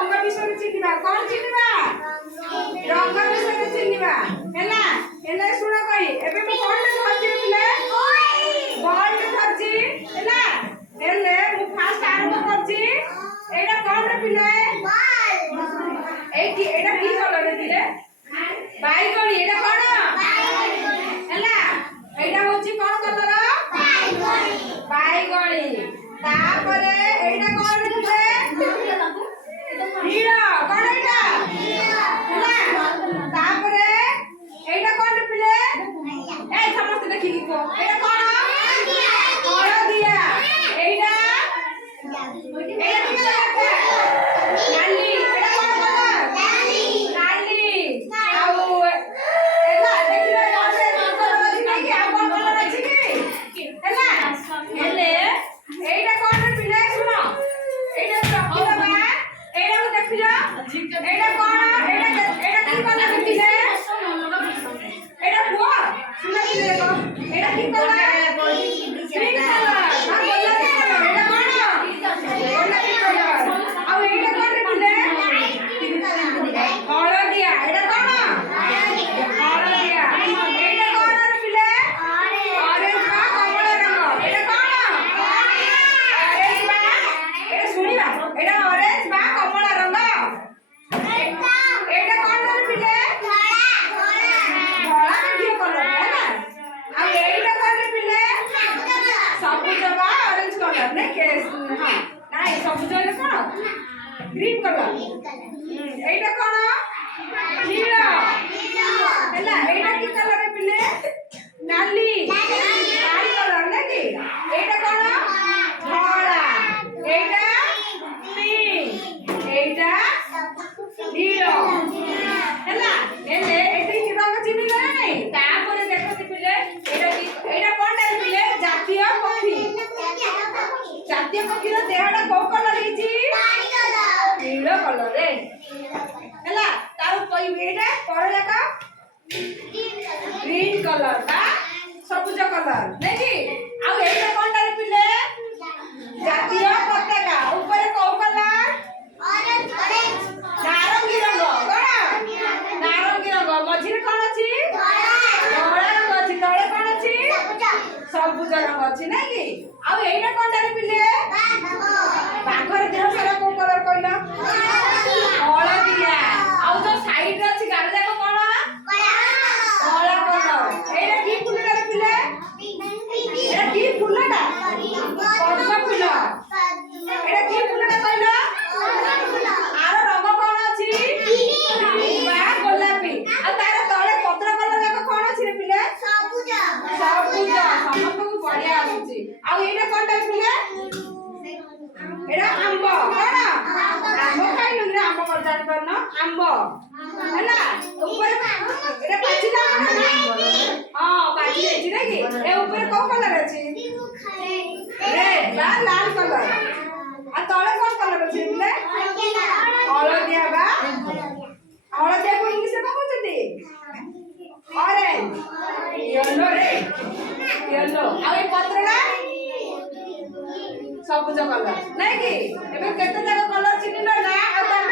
रंग विषय चिन्हिबा कोन चिन्हिबा रंग विषय चिन्हिबा हैला हैला सुन कहि एबे मु कोन ले धरछि पिले बॉल ले धरछि हैला हेले मु फास्ट आरंभ करछि एडा कोन रे पिले बॉल एकी एडा की कलर रे पिले बाईगणी एडा कोन हैला एडा होछि कोन कलर बाईगणी तापरे एडा कोन रे पिले नीला कोन एडा हैला तापरे एडा कोन रे पिले ए समस्त देखि की को एडा कोन हळदिया एडा एडा की कलर नाली एडा कोन कलर नाली आउ एला देखिले आसे कलर अछि नै कि आ कोन कलर अछि कि हैला हेले एडा कोन रे पिले सुनो एडा रखि दबा एडा को देखिलो एडा कोन एडा की कलर रे पिले एडा हुआ सुनो कि देखो एडा की कलर ग्रीन कलर हां बोला के एडा कोन बोला की कलर आ एडा कोन रे पिले हळदिया एडा कोन हळदिया एडा कोन रे पिले ऑरेंज बा कमला रंग एडा कोन ऑरेंज बा एडा सुनिबा एडा ऑरेंज बा कमला रंग एडा कोन रे पिले धळा के कलर हैला आ एडा कोन रे पिले सबुज बा ऑरेंज कलर ने के हां नाही सबुज रे कोन ग्रीन कलर एडा कोन नीला हैला एडा की कलर रे पिले नाली लाल कलर ने कि एडा कोन धळा एडा पिंक एडा नीला हैला एले एते की रंग चिनि गले नै तापरे देखो कि पिले एडा कोन रे पिले जातीय पक्षी रो देहडा को कलर हिची नीला कलर रे हैला ताउ कोइ एडा पर देखो ग्रीन कलर बा सबुज कलर नै कि आ एडा कोन रे पिले जातीय पताका ऊपर को कलर ऑरेंज नारंगी रंग कोन नारंगी रंग मझिर कोन अछि धळा रंग अछि तळे कोन अछि सबुज रंग अछि नै कि आ एडा कोन रे पिले बाघर देह सारा को कलर कइला हळदिया आ जो साइड रे अछि गाडी जाको कोन धळा कलर एडा की फूल रे पिले एडा की फूलडा पद्म फूल एडा की फूलडा कइला आर रंग कोन अछि बा गोलापी आ तार तळे पत्र कलर जाको कोन अछि रे पिले सबुज समस्त को बढ़िया आछि आ एडा कोन रे पिले एडा आंब कोन आंब खाइलु रे आंब कर जानि परन आंब हैला ऊपर एडा पाचिला हां पाचि जाइछि नै कि ए ऊपर को कलर अछि रेड बा लाल कलर आ तळे कोन कलर अछि पिले हळदिया बा हळदिया को इंग्लिश रे कहउछथि ऑरेंज येलो रे येलो आ ए पत्रडा सबुज कलर नै कि एबे केते